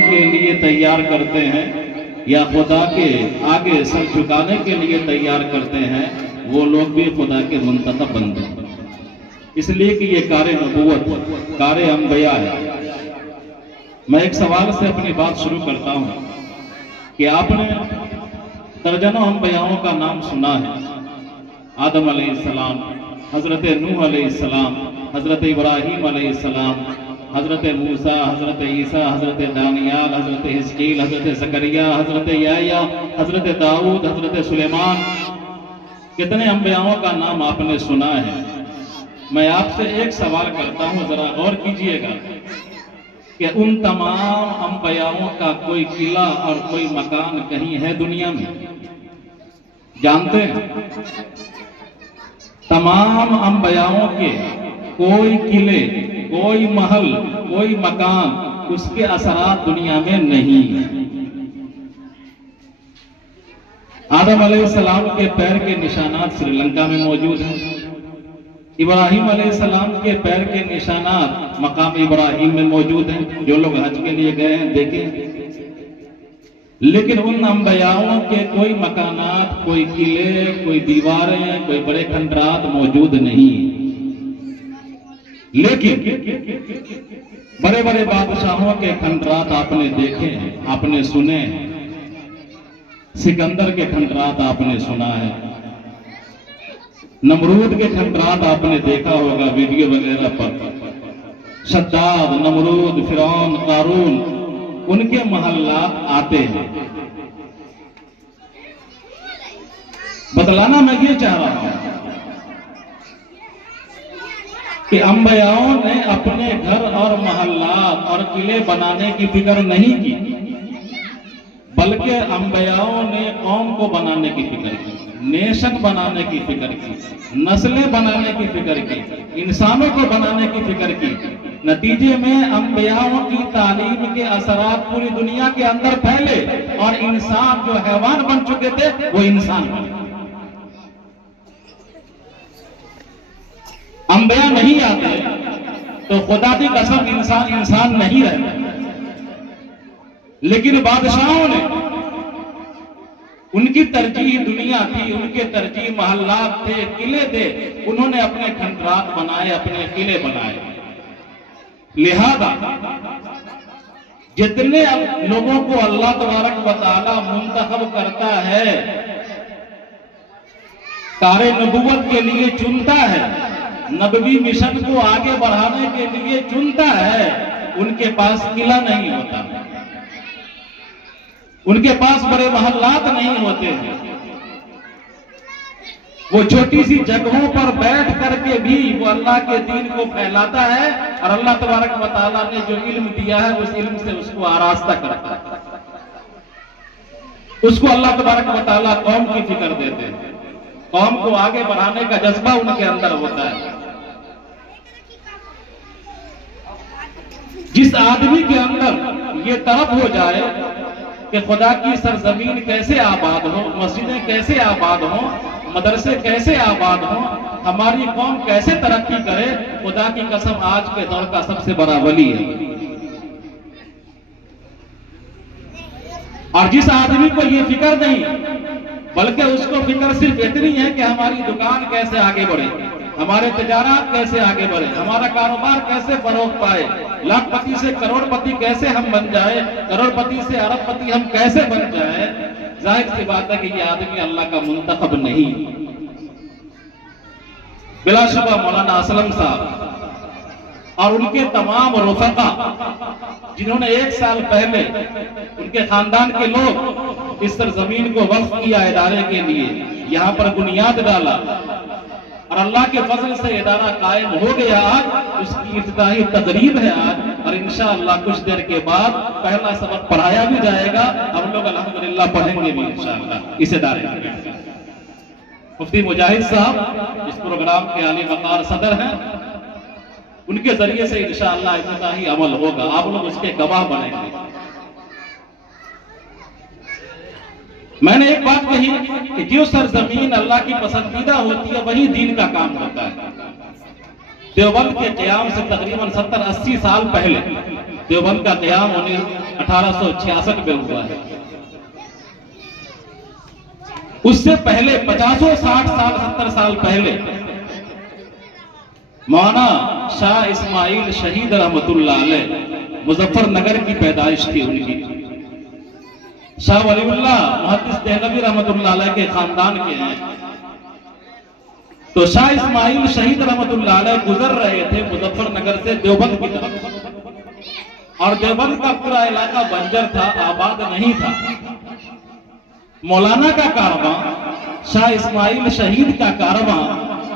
के लिए तैयार करते हैं या खुदा के आगे सर झुकाने के लिए तैयार करते हैं, वो लोग भी खुदा के मुंतखब बंदे, इसलिए कि ये कार नबूवत, कार अंबिया है। मैं एक सवाल से अपनी बात शुरू करता हूं कि आपने दर्जनों अंबियाओं का नाम सुना है। आदम अलैहिस्सलाम, हजरत नूह अलैहिस्सलाम, हजरत इब्राहीम अलैहिस्सलाम, हजरत मूसा, हजरत ईसा, हजरत दानियाल, हजरत हिस्कील, हजरत ज़करिया, हजरत याह्या, हजरत दाऊद, हजरत सुलेमान, कितने अंबियाओं का नाम आपने सुना है। मैं आपसे एक सवाल करता हूं, जरा गौर कीजिएगा कि उन तमाम अंबियाओं का कोई किला और कोई मकान कहीं है दुनिया में? जानते हैं, तमाम अंबियाओं के कोई किले, कोई महल, कोई मकान, उसके असरात दुनिया में नहीं है। आदम अलैहिस्सलाम के पैर के निशानात श्रीलंका में मौजूद हैं। इब्राहीम अलैहिस्सलाम के पैर के निशानात मकाम इब्राहीम में मौजूद हैं। जो लोग हज के लिए गए हैं देखें। लेकिन उन अंबियाओं के कोई मकानात, कोई किले, कोई दीवारें, कोई बड़े खंडरात मौजूद नहीं। लेकिन बड़े बड़े बादशाहों के खंडरात आपने देखे हैं, आपने सुने हैं। सिकंदर के खंडरात आपने सुना है, नमरूद के खंडरात आपने देखा होगा वीडियो वगैरह पर। शद्दाद, नमरूद, फिरौन, कारून, उनके महल्लात आते हैं। बतलाना मैं ये चाह रहा हूं कि अंबियाओं ने अपने घर और महल्लात और किले बनाने की फिक्र नहीं की, बल्कि अंबियाओं ने कौम को बनाने की फिक्र की, नेशन बनाने की फिक्र की, नस्लें बनाने की फिक्र की, इंसानों को बनाने की फिक्र की। नतीजे में अंबियाओं की तालीम के असरात पूरी दुनिया के अंदर फैले और इंसान जो हैवान बन चुके थे वो इंसान बने। अंबिया नहीं आते तो खुदा की कसम इंसान इंसान नहीं रहता। लेकिन बादशाहों ने, उनकी तरजीह दुनिया थी, उनके तरजीह महल्लात थे, किले थे, उन्होंने अपने खंडरात बनाए, अपने किले बनाए। लिहाजा जितने लोगों को अल्लाह तबारक व तआला मुंतखब करता है, कारे नबूवत के लिए चुनता है, नबवी मिशन को आगे बढ़ाने के लिए चुनता है, उनके पास किला नहीं होता, उनके पास बड़े महल्लात नहीं होते हैं। वो छोटी सी जगहों पर बैठ करके भी वो अल्लाह के दीन को फैलाता है और अल्लाह तबारक व तआला ने जो इल्म दिया है उस इल्म से उसको आरास्ता करता है। उसको अल्लाह तबारक व तआला कौम की फिक्र देते हैं, कौम को आगे बढ़ाने का जज्बा उनके अंदर होता है। जिस आदमी के अंदर ये तरफ हो जाए कि खुदा की सरजमीन कैसे आबाद हो, मस्जिदें कैसे आबाद हो, मदरसे कैसे आबाद हो, हमारी कौम कैसे तरक्की करे, खुदा की कसम आज के दौर का सबसे बड़ा वली है। और जिस आदमी को ये फिक्र नहीं, बल्कि उसको फिक्र सिर्फ इतनी है कि हमारी दुकान कैसे आगे बढ़े, हमारे तिजारत कैसे आगे बढ़े, हमारा कारोबार कैसे फरोग पाए, लाखपति से करोड़पति कैसे हम बन जाए, करोड़पति से अरबपति हम कैसे बन जाए, जाहिर सी बात है कि ये आदमी अल्लाह का मुंतखब नहीं। बिलाशुबा मौलाना असलम साहब और उनके तमाम रुफका, जिन्होंने 1 साल पहले उनके खानदान के लोग इस सरजमीन को वक्फ किया इदारे के लिए, यहाँ पर बुनियाद डाला और अल्लाह के फजल से इदारा कायम हो गया। आज उसकी इफ्तिताही तकरीब है आज, और इंशाअल्लाह कुछ देर के बाद पहला सबक पढ़ाया भी जाएगा। हम लोग अल्हम्दुलिल्लाह पढ़ेंगे भी इंशाअल्लाह इस इदारे में। मुफ्ती मुजाहिद साहब इस प्रोग्राम के आली वकार सदर हैं, उनके जरिए से इंशाअल्लाह इफ्तिताही अमल होगा, आप लोग उसके गवाह बनेंगे। मैंने एक बात कही कि जो सरजमीन अल्लाह की पसंदीदा होती है वही दीन का काम होता है। देवबंद के क़याम से तकरीबन 70-80 साल पहले देवबंद का क़याम 1866 में हुआ है। उससे पहले 50, 60 साल 70 साल पहले मौलाना शाह इस्माइल शहीद रहमतुल्लाह अलैह मुजफ्फरनगर की पैदाइश थी उनकी। शाह वलीउल्लाह मुहद्दिस देहलवी रहमतुल्लाह अलैह के खानदान के हैं। तो शाह इस्माइल शहीद रहमतुल्लाह अलैह गुजर रहे थे मुजफ्फरनगर से देवबंद की तरफ, और देवबंद का पूरा इलाका बंजर था, आबाद नहीं था। मौलाना का कारवां, शाह इस्माइल शहीद का कारवां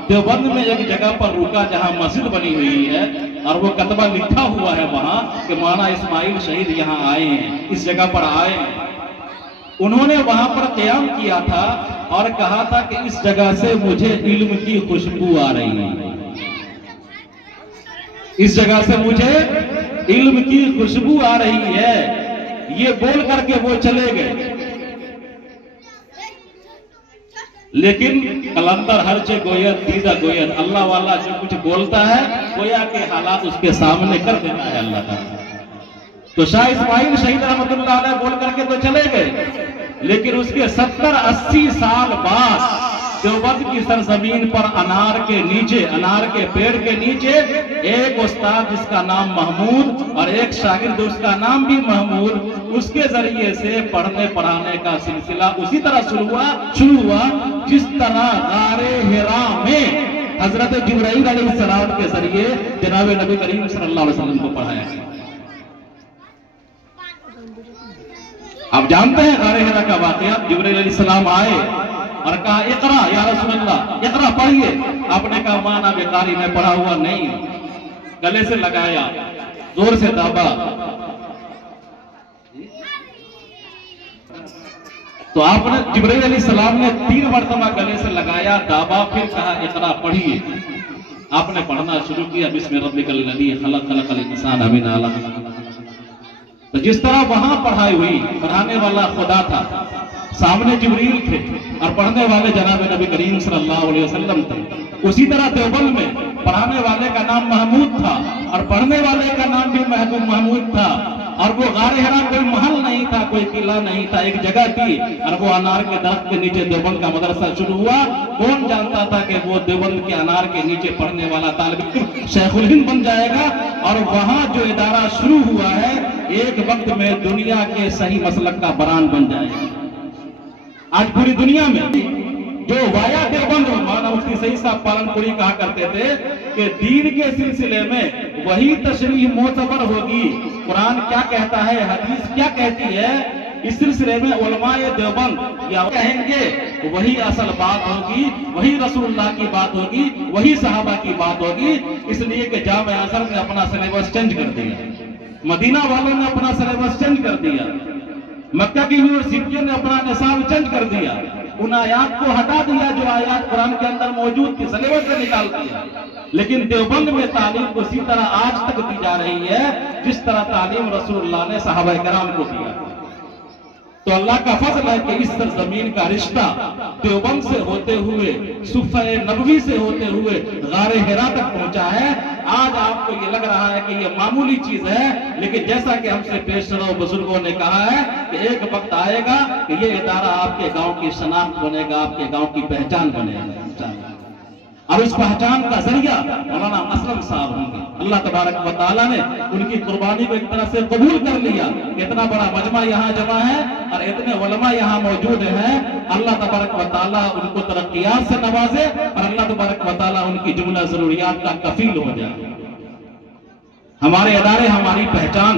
देवबंद में एक जगह पर रुका जहां मस्जिद बनी हुई है, और वो कतबा लिखा हुआ है वहां कि मौलाना इस्माइल शहीद यहां आए हैं, इस जगह पर आए हैं। उन्होंने वहां पर क़याम किया था और कहा था कि इस जगह से मुझे इल्म की खुशबू आ रही है, इस जगह से मुझे इल्म की खुशबू आ रही है। ये बोल करके वो चले गए। लेकिन कलंदर हरचे गोयत दीदा गोयत, अल्लाह वाला जो कुछ बोलता है गोया के हालात उसके सामने कर देता है अल्लाह ताला। तो शाह इस्माइल शहीद रहमतुल्लाह अलैह बोल करके तो चले गए, लेकिन उसके 70-80 साल बाद देवबंद की सरजमीन पर अनार के नीचे, अनार के पेड़ के नीचे एक उस्ताद जिसका नाम महमूद और एक शागिर्द उसका नाम भी महमूद, उसके जरिए से पढ़ने पढ़ाने का सिलसिला उसी तरह शुरू हुआ जिस तरह गारे हिरा में हजरत जिब्राइल अलैहिस्सलाम के जरिए जनाब नबी करीम सल्लल्लाहु अलैहि वसल्लम को पढ़ाया गया। आप जानते हैं गारे हिरा का वाकया। जिब्राइल अलैहिस्सलाम आए और कहा इकरा या रसूलल्लाह, इकरा पढ़िए। आपने कहा माना बेकारी, मैं पढ़ा हुआ नहीं। गले से लगाया, जोर से दाबा, तो आपने जिब्राइल अलैहिस्सलाम ने 3 मरतबा गले से लगाया, दाबा, फिर कहा इकरा पढ़िए। आपने पढ़ना शुरू किया, बिस्मि रब्बिकल लज़ी खलक़ खलक़ल इंसान मिन अलक़। तो जिस तरह वहां पढ़ाई हुई, पढ़ाने वाला खुदा था, सामने जिब्रील थे और पढ़ने वाले जनाब नबी करीम सल्लल्लाहु अलैहि वसल्लम थे। उसी तरह देवबंद में पढ़ाने वाले का नाम महमूद था और पढ़ने वाले का नाम भी महमूद था। और वो गारे हिरा कोई महल नहीं था, कोई किला नहीं था, एक जगह थी, और वो अनार के दरख्त के नीचे देवबंद का मदरसा शुरू हुआ। कौन जानता था कि वो देवबंद के अनार के नीचे पढ़ने वाला तालिब इल्म शेखुल हिंद बन जाएगा। और वहां जो इदारा शुरू हुआ है एक वक्त में दुनिया के सही मसलक का बरान बन जाएगा। आज पूरी दुनिया में जो वाया देवबंद, माना मुफ्ती सईद साहब पालनपुरी कहा करते थे कि दीन के सिलसिले में वही तशरीह मोतबर होगी। कुरान क्या कहता है, हदीस क्या कहती है, इस सिलसिले में उलमाए देवबंद या कहेंगे वही असल बात होगी, वही रसूलुल्लाह की बात होगी, वही सहाबा की बात होगी। इसलिए कि जामे अज़हर ने अपना सिलेबस चेंज कर दिया, मदीना वालों ने अपना सिलेबस चेंज कर दिया, मक्का की यूनिवर्सिटियों ने अपना निसाब चेंज कर दिया, उन आयात को हटा दिया जो आयात कुरान के अंदर मौजूद थी, सिलेबस से निकाल दिया। लेकिन देवबंद में तालीम उसी तरह आज तक दी जा रही है जिस तरह तालीम रसूलुल्लाह ने सहाबा किराम को दिया। तो अल्लाह का फजल है कि इस सरजमीन का रिश्ता देवबंद से होते हुए, सुफ़े नबवी से होते हुए गारे हिरा तक पहुंचा है। आज आपको ये लग रहा है कि ये मामूली चीज है, लेकिन जैसा कि हमसे पेशरो बुजुर्गों ने कहा है कि एक वक्त आएगा कि ये इदारा आपके गांव की शनाख्त बनेगा, आपके गांव की पहचान बनेगा, और उस पहचान का जरिया मौलाना असलम साहब होंगे। अल्लाह तबारक व तआला ने उनकी कुर्बानी को एक तरह से कबूल कर लिया। इतना बड़ा मजमा यहाँ जमा है और इतने उलमा यहाँ मौजूद हैं। अल्लाह तबारक व तआला उनको तरक्कियात से नवाजे और अल्लाह तबारक व तआला उनकी जुमला जरूरियात का कफील हो जाए। हमारे अदारे हमारी पहचान